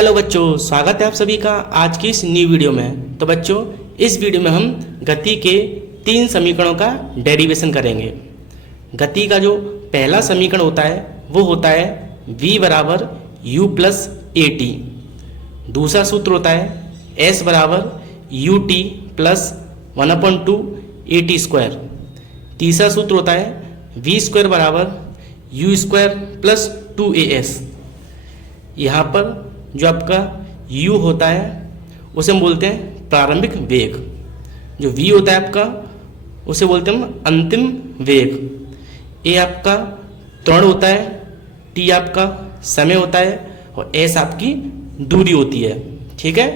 Hello बच्चों, स्वागत है आप सभी का आज की इस न्यू वीडियो में। तो बच्चों, इस वीडियो में हम गति के 3 समीकरणों का डेरिवेशन करेंगे। गति का जो पहला समीकरण होता है वो होता है v बराबर u प्लस ए टी। दूसरा सूत्र होता है s बराबर U T plus 1/2 A T square. तीसरा सूत्र होता है v स्क्वायर बराबर यू स्क्वायर प्लस 2as। यहाँ पर जो आपका u होता है उसे हम बोलते हैं प्रारंभिक वेग, जो v होता है आपका उसे बोलते हैं हम अंतिम वेग, a आपका त्वरण होता है, t आपका समय होता है और s आपकी दूरी होती है। ठीक है,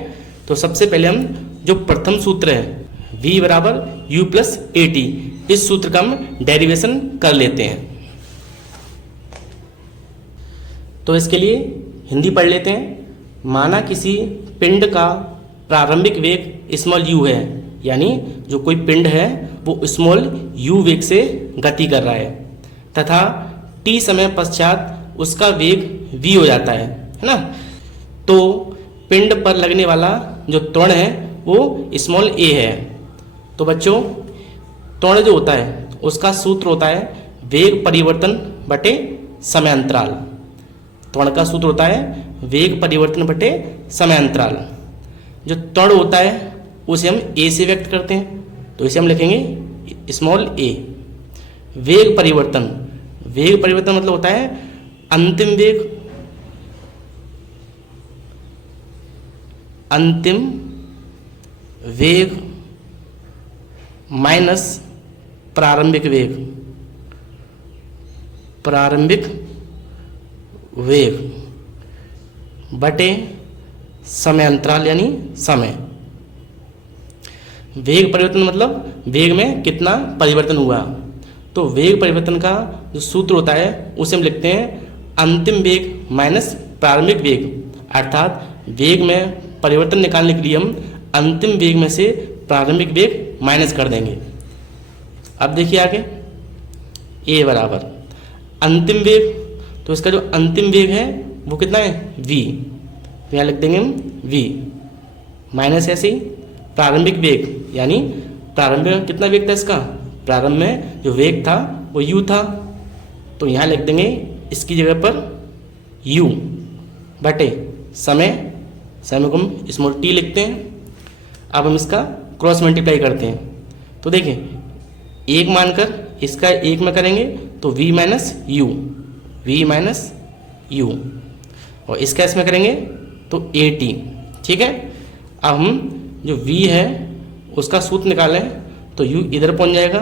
तो सबसे पहले हम जो प्रथम सूत्र है v बराबर u प्लस ए टी, इस सूत्र का हम डेरिवेशन कर लेते हैं। तो इसके लिए हिंदी पढ़ लेते हैं। माना किसी पिंड का प्रारंभिक वेग स्मॉल u है, यानी जो कोई पिंड है वो स्मॉल u वेग से गति कर रहा है तथा t समय पश्चात उसका वेग v हो जाता है ना। तो पिंड पर लगने वाला जो त्वरण है वो स्मॉल a है। तो बच्चों, त्वरण जो होता है उसका सूत्र होता है वेग परिवर्तन बटे समय अंतराल। त्वरण का सूत्र होता है वेग परिवर्तन बटे समय अंतराल। जो त्वरण होता है उसे हम a से व्यक्त करते हैं, तो इसे हम लिखेंगे स्मॉल a। वेग परिवर्तन मतलब होता है अंतिम वेग माइनस प्रारंभिक वेग बटे समय अंतराल यानी समय। वेग परिवर्तन मतलब वेग में कितना परिवर्तन हुआ। तो वेग परिवर्तन का जो सूत्र होता है उसे हम लिखते हैं अंतिम वेग माइनस प्रारंभिक वेग, अर्थात वेग में परिवर्तन निकालने के लिए हम अंतिम वेग में से प्रारंभिक वेग माइनस कर देंगे। अब देखिए आगे, a बराबर अंतिम वेग, तो इसका जो अंतिम वेग है वो कितना है v, तो यहाँ लिख देंगे हम v माइनस ऐसे ही प्रारंभिक वेग, यानी प्रारंभ में कितना वेग था इसका, प्रारंभ में जो वेग था वो u था, तो यहाँ लिख देंगे इसकी जगह पर u बटे समय को हम स्मॉल t लिखते हैं। अब हम इसका क्रॉस मल्टीप्लाई करते हैं, तो देखिए एक मानकर इसका एक में करेंगे तो v माइनस u और इसका इसमें करेंगे तो ए टी। ठीक है, अब हम जो v है उसका सूत्र निकालें तो u इधर पहुंच जाएगा,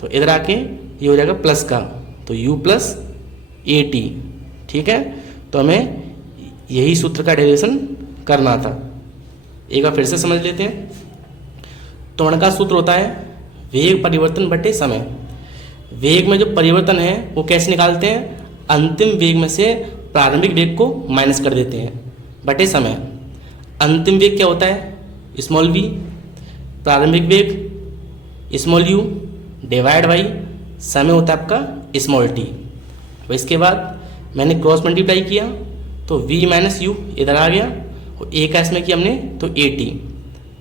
तो इधर आके ये हो जाएगा प्लस का, तो u प्लस ए टी। ठीक है, तो हमें यही सूत्र का डेरिवेशन करना था। एक बार फिर से समझ लेते हैं। त्वरण का सूत्र होता है वेग परिवर्तन बटे समय। वेग में जो परिवर्तन है वो कैसे निकालते हैं, अंतिम वेग में से प्रारंभिक वेग को माइनस कर देते हैं बटे समय। अंतिम वेग क्या होता है स्मॉल v, प्रारंभिक वेग स्मॉल u डिवाइड बाई समय होता है आपका स्मॉल t। तो इसके बाद मैंने क्रॉस मल्टीप्लाई किया तो v माइनस u इधर आ गया और a का इसमें किया हमने तो ए टी,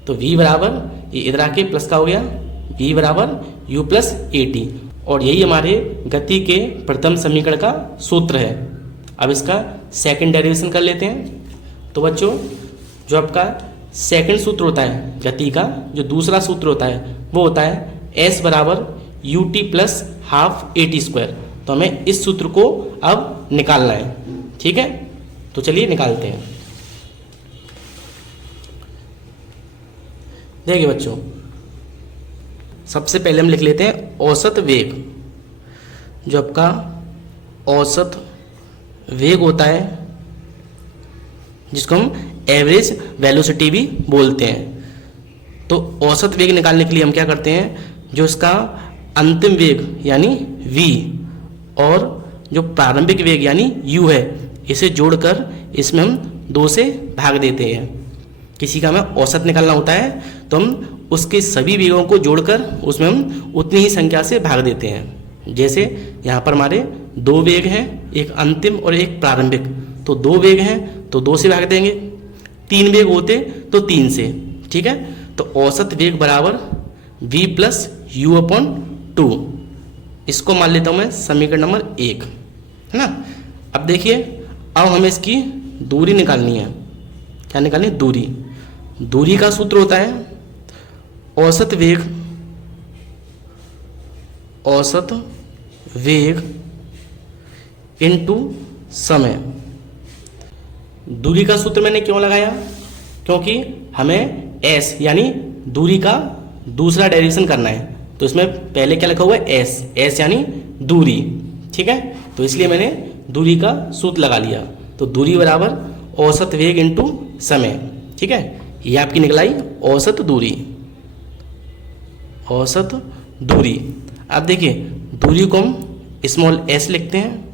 तो v बराबर ये इधर आके प्लस का हो गया v बराबर u प्लस ए टी, और यही हमारे गति के प्रथम समीकरण का सूत्र है। अब इसका सेकंड डेरिवेशन कर लेते हैं। तो बच्चों, जो आपका सेकंड सूत्र होता है गति का, जो दूसरा सूत्र होता है वो होता है s बराबर U T plus half A T square. तो हमें इस सूत्र को अब निकालना है। ठीक है, तो चलिए निकालते हैं। देखिए बच्चों, सबसे पहले हम लिख लेते हैं औसत वेग। जो आपका औसत वेग होता है जिसको हम एवरेज वेलोसिटी भी बोलते हैं। तो औसत वेग निकालने के लिए हम क्या करते हैं, जो इसका अंतिम वेग यानी v और जो प्रारंभिक वेग यानी u है इसे जोड़कर इसमें हम 2 से भाग देते हैं। किसी का हमें औसत निकालना होता है तो हम उसके सभी वेगों को जोड़कर उसमें हम उतनी ही संख्या से भाग देते हैं। जैसे यहाँ पर हमारे 2 वेग हैं, एक अंतिम और एक प्रारंभिक, तो 2 वेग हैं तो 2 से भाग देंगे, 3 वेग होते तो 3 से, ठीक है। तो औसत वेग बराबर v प्लस यू अपॉन 2, इसको मान लेता हूँ मैं समीकरण नंबर 1, है ना। अब देखिए, अब हमें इसकी दूरी निकालनी है। क्या निकालनी? दूरी। दूरी का सूत्र होता है औसत वेग इनटू समय। दूरी का सूत्र मैंने क्यों लगाया? क्योंकि हमें s यानी दूरी का दूसरा डेरिवेशन करना है, तो इसमें पहले क्या लिखा हुआ है? s यानी दूरी, ठीक है। तो इसलिए मैंने दूरी का सूत्र लगा लिया। तो दूरी बराबर औसत वेग इनटू समय, ठीक है। ये आपकी निकल आई औसत दूरी। अब देखिए, दूरी को हम स्मॉल s लिखते हैं।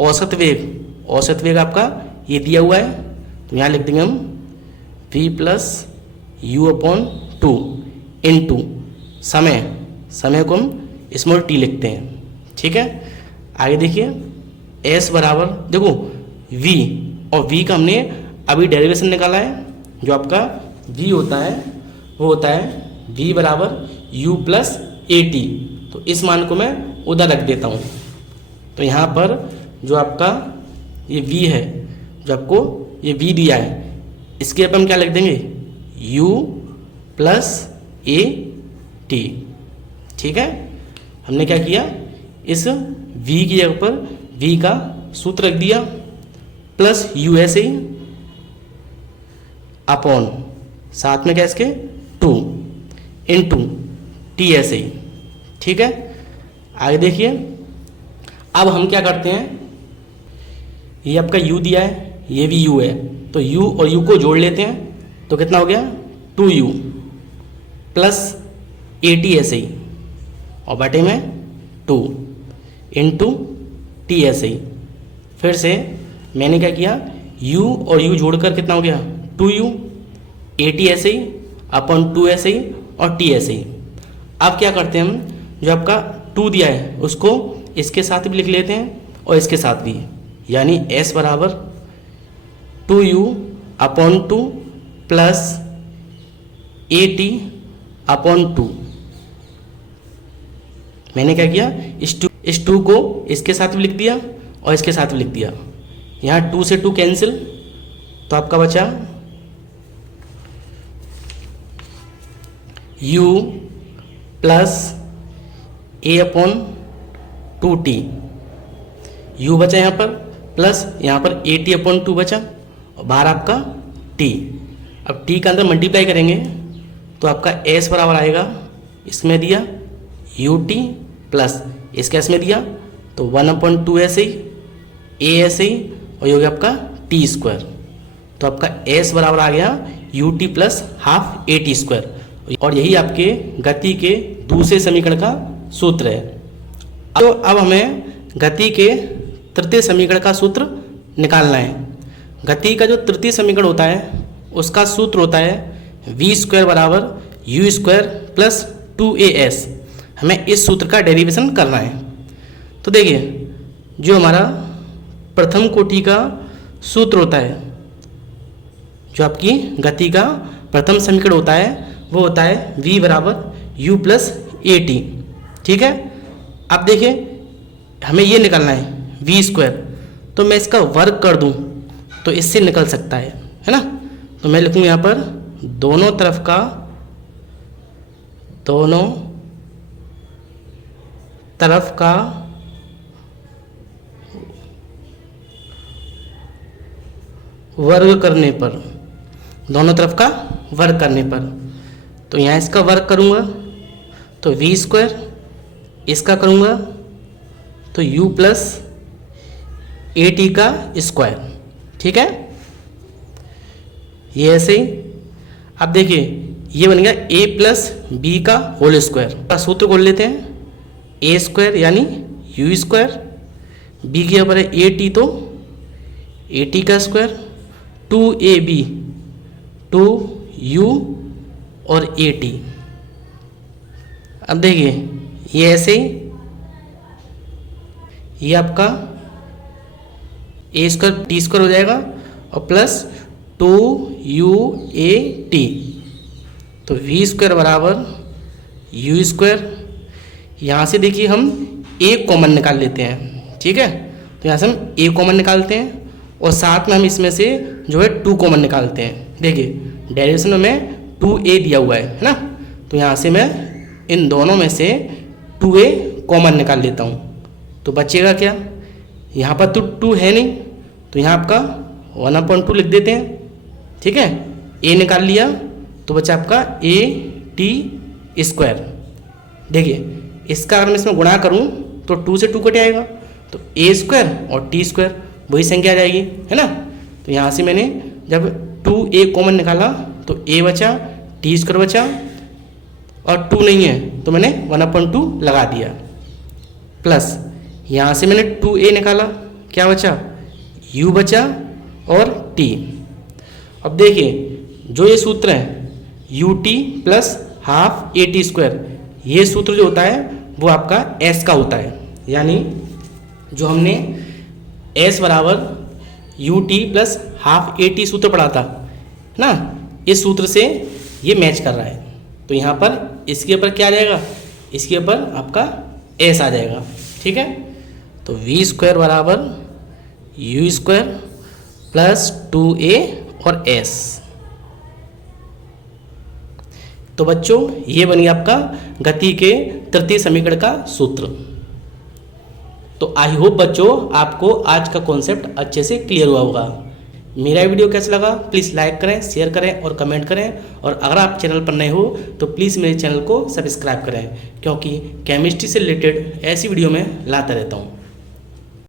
औसत वेग आपका ये दिया हुआ है, तो यहाँ लिख देंगे हम v plus you upon 2 into समय को हम स्मॉल t लिखते हैं, ठीक है। आगे देखिए, s बराबर देखो v, और v का हमने अभी डेरिवेशन निकाला है। जो आपका v होता है वो होता है v बराबर u प्लस at। तो इस मान को मैं उधर रख देता हूँ। तो यहाँ पर जो आपका ये v है, जो आपको ये v दिया है, इसके ऊपर हम क्या लिख देंगे? u प्लस at, ठीक है। हमने क्या किया? इस v की जगह पर v का सूत्र रख दिया, प्लस u ऐसे ही अपॉन साथ में क्या इसके 2 इंटू t ऐसे ही, ठीक है। आगे देखिए, अब हम क्या करते हैं, ये आपका u दिया है, ये भी u है, तो u और u को जोड़ लेते हैं। तो कितना हो गया? 2u प्लस at ऐसे ही, और बटे में 2 इंटू t ऐसे ही। फिर से मैंने क्या किया, u और u जोड़कर कितना हो गया? 2u, at ऐसे ही अपॉन 2 ऐसे ही और t ऐसे ही। अब क्या करते हैं हम, जो आपका 2 दिया है उसको इसके साथ भी लिख लेते हैं और इसके साथ भी, यानी s बराबर 2u upon 2 plus at upon 2। मैंने क्या किया, इस 2 को इसके साथ भी लिख दिया और इसके साथ भी लिख दिया। यहाँ 2 से 2 कैंसिल, तो आपका बचा u plus a upon 2t। u बचा यहाँ पर, प्लस यहाँ पर at अपॉन 2 बचा, और बाहर आपका t। अब t का अंदर मल्टीप्लाई करेंगे तो आपका s बराबर आएगा, इसमें दिया ut प्लस इसके s में दिया तो 1/2 ऐसे ही, a ऐसे ही, और ये हो गया आपका t स्क्वायर। तो आपका s बराबर आ गया ut plus half at square, और यही आपके गति के दूसरे समीकरण का सूत्र है। तो अब हमें गति के तृतीय समीकरण का सूत्र निकालना है। गति का जो तृतीय समीकरण होता है उसका सूत्र होता है v स्क्वायर बराबर u स्क्वायर प्लस 2as। हमें इस सूत्र का डेरिवेशन करना है। तो देखिए, जो हमारा प्रथम कोटि का सूत्र होता है, जो आपकी गति का प्रथम समीकरण होता है वो होता है v बराबर u प्लस at, ठीक है। अब देखिए, हमें ये निकालना है v स्क्वायर, तो मैं इसका वर्ग कर दूं तो इससे निकल सकता है ना। तो मैं लिखूँ यहाँ पर दोनों तरफ का वर्ग करने पर, दोनों तरफ का वर्ग करने पर, तो यहाँ इसका वर्ग करूँगा तो v स्क्वायर, इसका करूँगा तो u प्लस at का स्क्वायर, ठीक है। ये ऐसे ही। अब देखिए, ये बन गया a प्लस बी का होल स्क्वायर का सूत्र खोल लेते हैं। a स्क्वायर यानी u स्क्वायर, b के ऊपर है at तो at का स्क्वायर, 2ab 2u और at। अब देखिए, ये ऐसे ही, ये आपका a स्क्वायर t स्क्वायर हो जाएगा, और प्लस 2UAT। तो वी स्क्वायर बराबर यू स्क्वायर। यहाँ से देखिए हम ए कॉमन निकाल लेते हैं, ठीक है। तो यहाँ से हम ए कॉमन निकालते हैं और साथ में हम इसमें से जो है 2 कॉमन निकालते हैं। देखिए डेरिवेशन में 2a दिया हुआ है ना, तो यहाँ से मैं इन दोनों में से 2a कॉमन निकाल लेता हूँ। तो बचेगा क्या, यहाँ पर तो 2 है नहीं, तो यहाँ आपका 1/2 लिख देते हैं, ठीक है। a निकाल लिया तो बचा आपका AT स्क्वायर। देखिए इसका अगर मैं इसमें गुणा करूँ तो 2 से 2 कट आएगा, तो a स्क्वायर और t स्क्वायर वही संख्या आ जाएगी, है ना। तो यहाँ से मैंने जब 2a कॉमन निकाला तो a बचा, t स्क्वायर बचा और 2 नहीं है तो मैंने 1/2 लगा दिया। प्लस यहाँ से मैंने 2a निकाला, क्या बचा, u बचा और t। अब देखिए जो ये सूत्र है ut plus half AT square, ये सूत्र जो होता है वो आपका s का होता है, यानी जो हमने s बराबर ut प्लस हाफ AT सूत्र पढ़ा था ना, इस सूत्र से ये मैच कर रहा है। तो यहाँ पर इसके ऊपर क्या आ जाएगा, इसके ऊपर आपका s आ जाएगा, ठीक है। तो v स्क्वायर बराबर u स्क्वायर प्लस 2a और s। तो बच्चों ये बनी आपका गति के तृतीय समीकरण का सूत्र। तो आई होप बच्चों आपको आज का कॉन्सेप्ट अच्छे से क्लियर हुआ होगा। मेरा वीडियो कैसा लगा प्लीज़ लाइक करें, शेयर करें और कमेंट करें। और अगर आप चैनल पर नए हो तो प्लीज़ मेरे चैनल को सब्सक्राइब करें, क्योंकि केमिस्ट्री से रिलेटेड ऐसी वीडियो मैं लाता रहता हूँ।